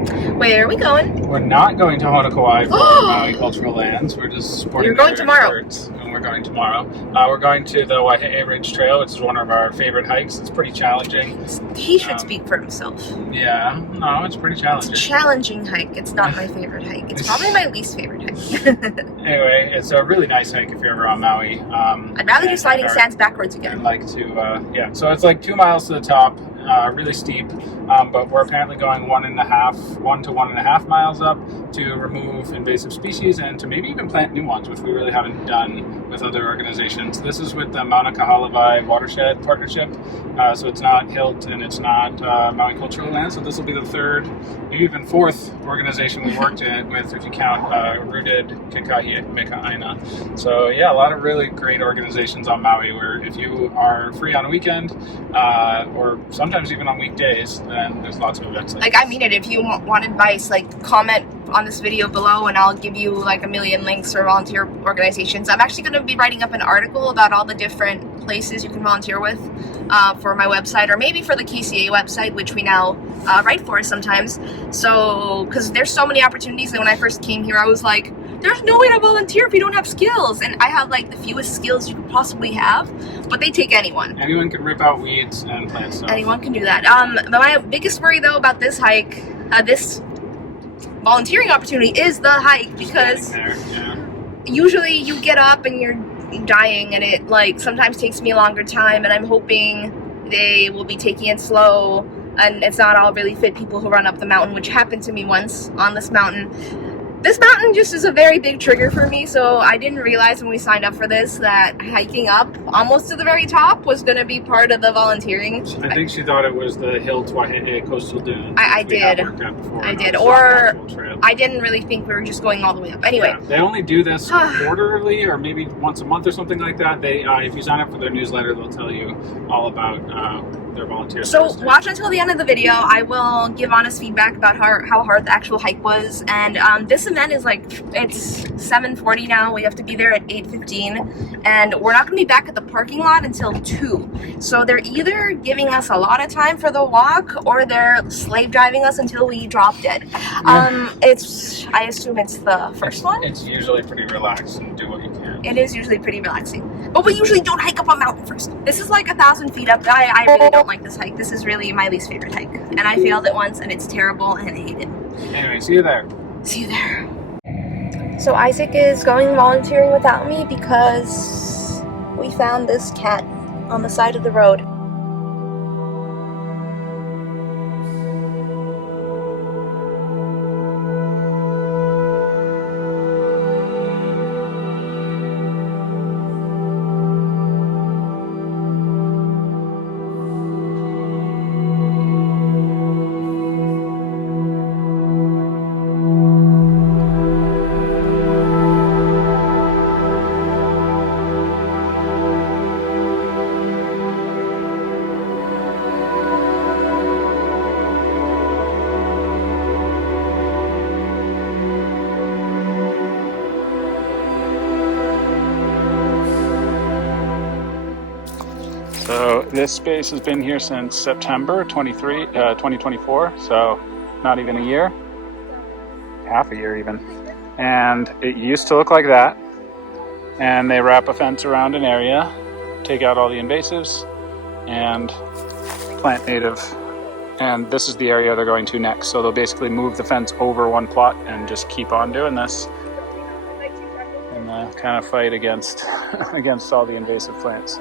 Where are we going? We're not going to Hawaii for Maui Cultural Lands. We're just sporting You're going tomorrow. Shirts, and we're going tomorrow. We're going to the Waiheʻe Ridge Trail, which is one of our favorite hikes. It's pretty challenging. He should speak for himself. Yeah, no, it's pretty challenging. It's a challenging hike. It's not my favorite hike. It's probably my least favorite hike. Anyway, it's a really nice hike if you're ever on Maui. I'd rather do sliding sands backwards again. I'd like to, yeah. So it's like 2 miles to the top, really steep, but we're apparently going 1 to 1.5 miles up to remove invasive species and to maybe even plant new ones, which we really haven't done with other organizations. This is with the Mauna Kaha Watershed partnership, so it's not HILT and it's not Maui Cultural Lands, so this will be the third, maybe even fourth organization we worked with, if you count Rooted, Kekahi, Meka, Aina. So yeah, a lot of really great organizations on Maui where if you are free on a weekend, or sometimes even on weekdays, then there's lots of events like I mean it. If you want advice, comment on this video below and I'll give you a million links for volunteer organizations. I'm actually going to be writing up an article about all the different places you can volunteer with for my website, or maybe for the KCA website, which we now write for sometimes. So, because there's so many opportunities, and when I first came here I was like, there's no way to volunteer if you don't have skills, and I have the fewest skills you could possibly have, but they take anyone. Anyone can rip out weeds and plant stuff. Anyone can do that. But my biggest worry though about this hike, this volunteering opportunity, is the hike, because usually you get up and you're dying, and it sometimes takes me a longer time, and I'm hoping they will be taking it slow and it's not all really fit people who run up the mountain, which happened to me once on this mountain. This mountain just is a very big trigger for me, so I didn't realize when we signed up for this that hiking up almost to the very top was going to be part of the volunteering. I think she thought it was the Hill to Waiheʻe Coastal Dunes. I did. Or I didn't really think we were just going all the way up. Anyway. Yeah, they only do this quarterly or maybe once a month or something like that. They, if you sign up for their newsletter, they'll tell you all about their volunteer So watch until the end of the video. I will give honest feedback about how hard the actual hike was. And this event is it's 7:40 now. We have to be there at 8:15, and we're not going to be back at the parking lot until 2. So they're either giving us a lot of time for the walk, or they're slave driving us until we drop dead. I assume it's the first one. It's usually pretty relaxed and do what you can. It is usually pretty relaxing, but we usually don't hike up a mountain first. This is 1,000 feet up. I really don't like this hike. This is really my least favorite hike, and I failed it once, and it's terrible, and I hate it. Anyway, see you there. See you there. So Isaac is going volunteering without me because we found this cat on the side of the road. So this space has been here since September 2024, so not even a year, half a year even. And it used to look like that. And they wrap a fence around an area, take out all the invasives, and plant native. And this is the area they're going to next. So they'll basically move the fence over one plot and just keep on doing this. And kind of fight against against all the invasive plants.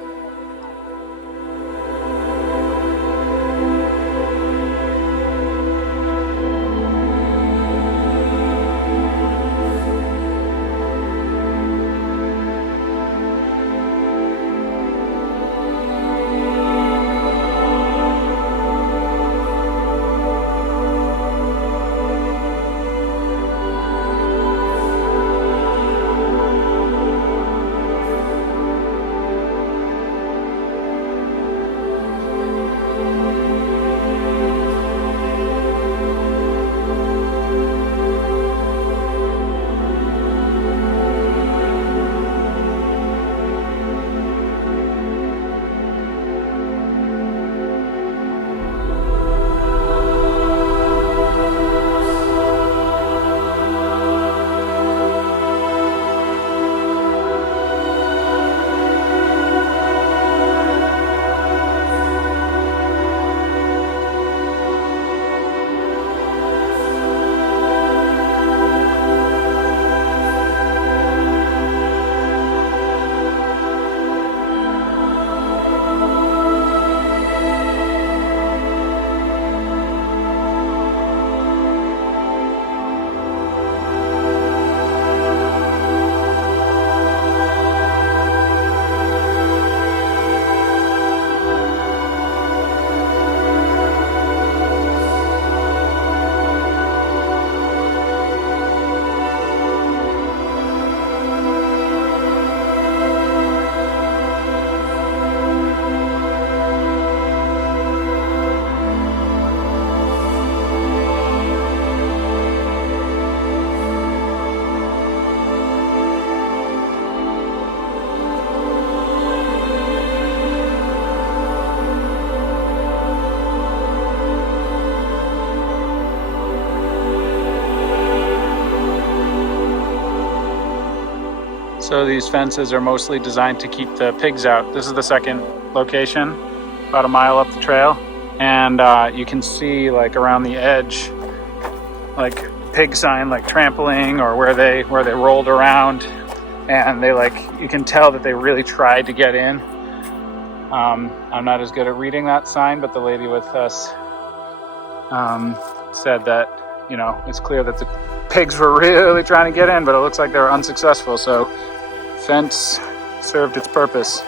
So these fences are mostly designed to keep the pigs out. This is the second location, about a mile up the trail. And you can see like around the edge, like pig sign, like trampling, or where they rolled around. And they you can tell that they really tried to get in. I'm not as good at reading that sign, but the lady with us said that, you know, it's clear that the pigs were really trying to get in, but it looks like they were unsuccessful. So fence served its purpose.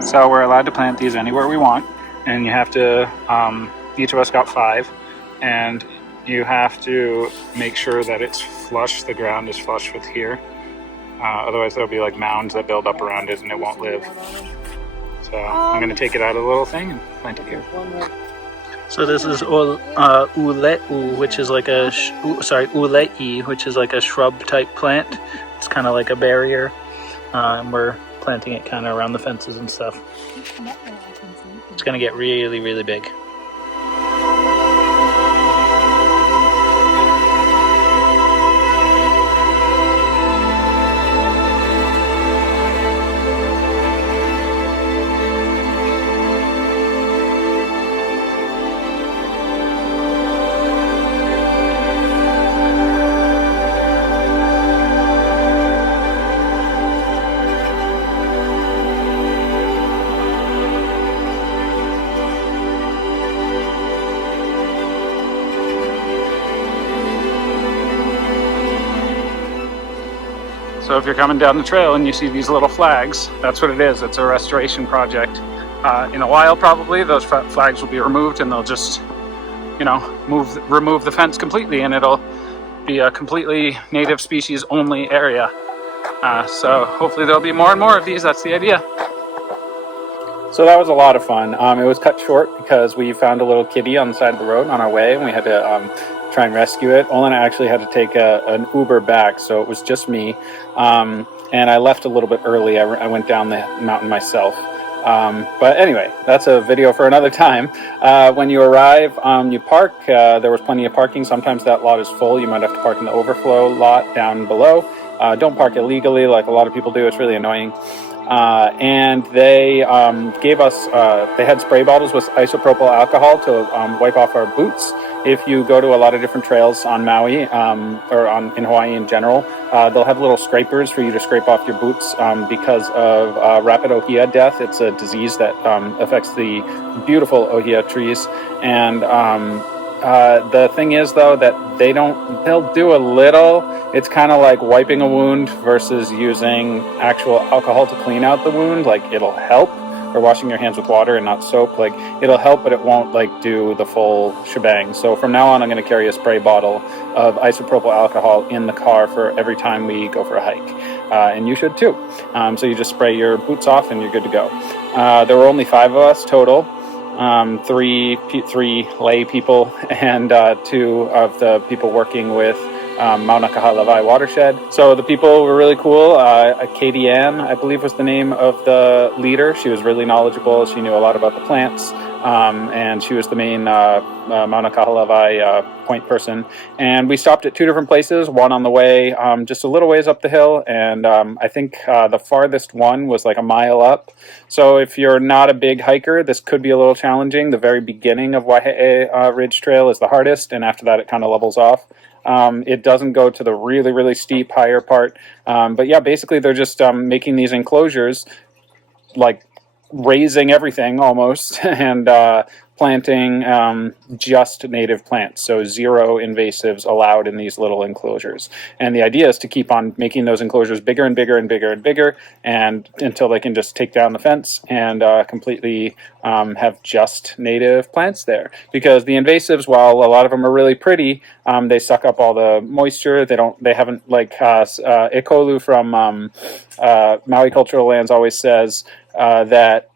So we're allowed to plant these anywhere we want, and you have to, each of us got 5, and you have to make sure that it's flush, the ground is flush with here. Otherwise there'll be like mounds that build up around it and it won't live. So I'm going to take it out of the little thing and plant it here. So this is uleu, which is like a, ulei, which is like a shrub type plant. It's kind of like a barrier, and we're planting it kind of around the fences and stuff. It's going to get really, really big. So if you're coming down the trail and you see these little flags, that's what it is. It's a restoration project. In a while, probably, those flags will be removed and they'll just, you know, remove the fence completely, and it'll be a completely native species only area. So hopefully there'll be more and more of these. That's the idea. So that was a lot of fun. It was cut short because we found a little kitty on the side of the road on our way, and we had to try and rescue it. Olena actually had to take an Uber back, so it was just me. And I left a little bit early. I went down the mountain myself. But anyway, that's a video for another time. When you arrive, you park. There was plenty of parking. Sometimes that lot is full. You might have to park in the overflow lot down below. Don't park illegally like a lot of people do. It's really annoying. And they gave us, they had spray bottles with isopropyl alcohol to wipe off our boots. If you go to a lot of different trails on Maui, or in Hawaii in general, they'll have little scrapers for you to scrape off your boots because of rapid ohia death. It's a disease that affects the beautiful ohia trees. And the thing is, though, that they'll do a little. It's kind of like wiping a wound versus using actual alcohol to clean out the wound. Like, it'll help, or washing your hands with water and not soap. Like, it'll help, but it won't like do the full shebang. So from now on, I'm going to carry a spray bottle of isopropyl alcohol in the car for every time we go for a hike. And you should too. So you just spray your boots off and you're good to go. There were only 5 of us total. 3 lay people and 2 of the people working with Mauna Kaha Watershed. So the people were really cool. Katie Ann, I believe, was the name of the leader. She was really knowledgeable. She knew a lot about the plants. And she was the main Mauna Kaha point person. And we stopped at 2 different places, one on the way just a little ways up the hill, and I think the farthest one was like a mile up. So if you're not a big hiker, this could be a little challenging. The very beginning of Waiheʻe Ridge Trail is the hardest, and after that it kind of levels off. It doesn't go to the really, really steep, higher part. But yeah, basically they're just making these enclosures, like raising everything almost, and planting just native plants. So 0 invasives allowed in these little enclosures. And the idea is to keep on making those enclosures bigger and bigger and bigger and bigger, and until they can just take down the fence and completely have just native plants there. Because the invasives, while a lot of them are really pretty, they suck up all the moisture. They haven't, like Ekolu from Maui Cultural Lands always says that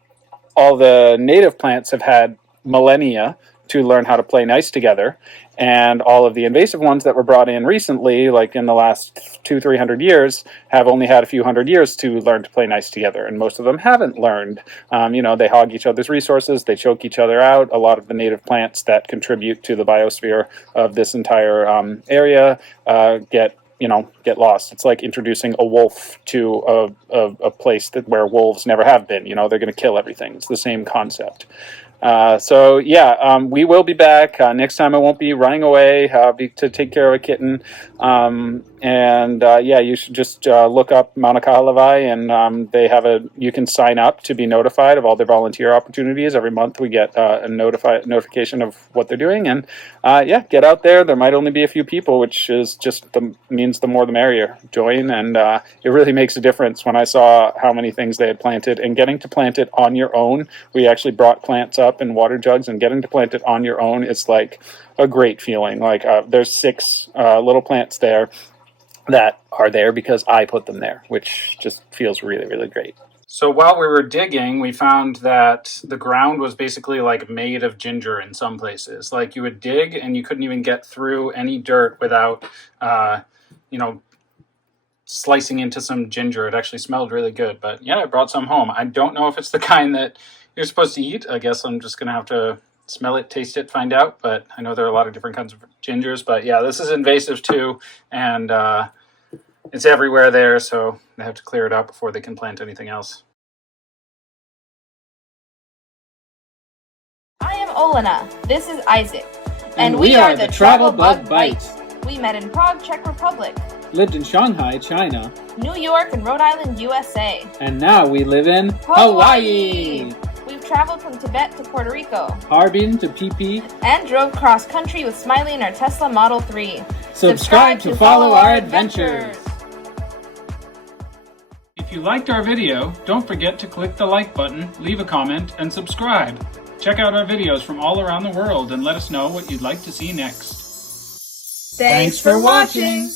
all the native plants have had millennia to learn how to play nice together, And all of the invasive ones that were brought in recently, like in the last 200-300 years, have only had a few hundred years to learn to play nice together. And most of them haven't learned. They hog each other's resources, they choke each other out. A lot of the native plants that contribute to the biosphere of this entire area get lost. It's like introducing a wolf to a place where wolves never have been. They're going to kill everything. It's the same concept. We will be back. Next time I won't be running away to take care of a kitten. You should just look up Mauna Kaha, and you can sign up to be notified of all their volunteer opportunities. Every month we get a notification of what they're doing, and get out there. There might only be a few people, which is means the more the merrier. Join, and it really makes a difference. When I saw how many things they had planted, and getting to plant it on your own, we actually brought plants up in water jugs, and getting to plant it on your own is like a great feeling. Like there's 6 little plants there that are there because I put them there, which just feels really, really great. So while we were digging, we found that the ground was basically like made of ginger in some places. Like you would dig and you couldn't even get through any dirt without, slicing into some ginger. It actually smelled really good. But yeah, I brought some home. I don't know if it's the kind that you're supposed to eat. I guess I'm just going to have to smell it, taste it, find out. But I know there are a lot of different kinds of gingers. But yeah, this is invasive too. And it's everywhere there. So they have to clear it out before they can plant anything else. I am Olena. This is Isaac. And we are the TravelBugBite. We met in Prague, Czech Republic. Lived in Shanghai, China. New York and Rhode Island, USA. And now we live in Hawaii. We've traveled from Tibet to Puerto Rico. Harbin to PP. And drove cross country with Smiley in our Tesla Model 3. Subscribe to follow our adventures. If you liked our video, don't forget to click the like button, leave a comment, and subscribe. Check out our videos from all around the world and let us know what you'd like to see next. Thanks for watching!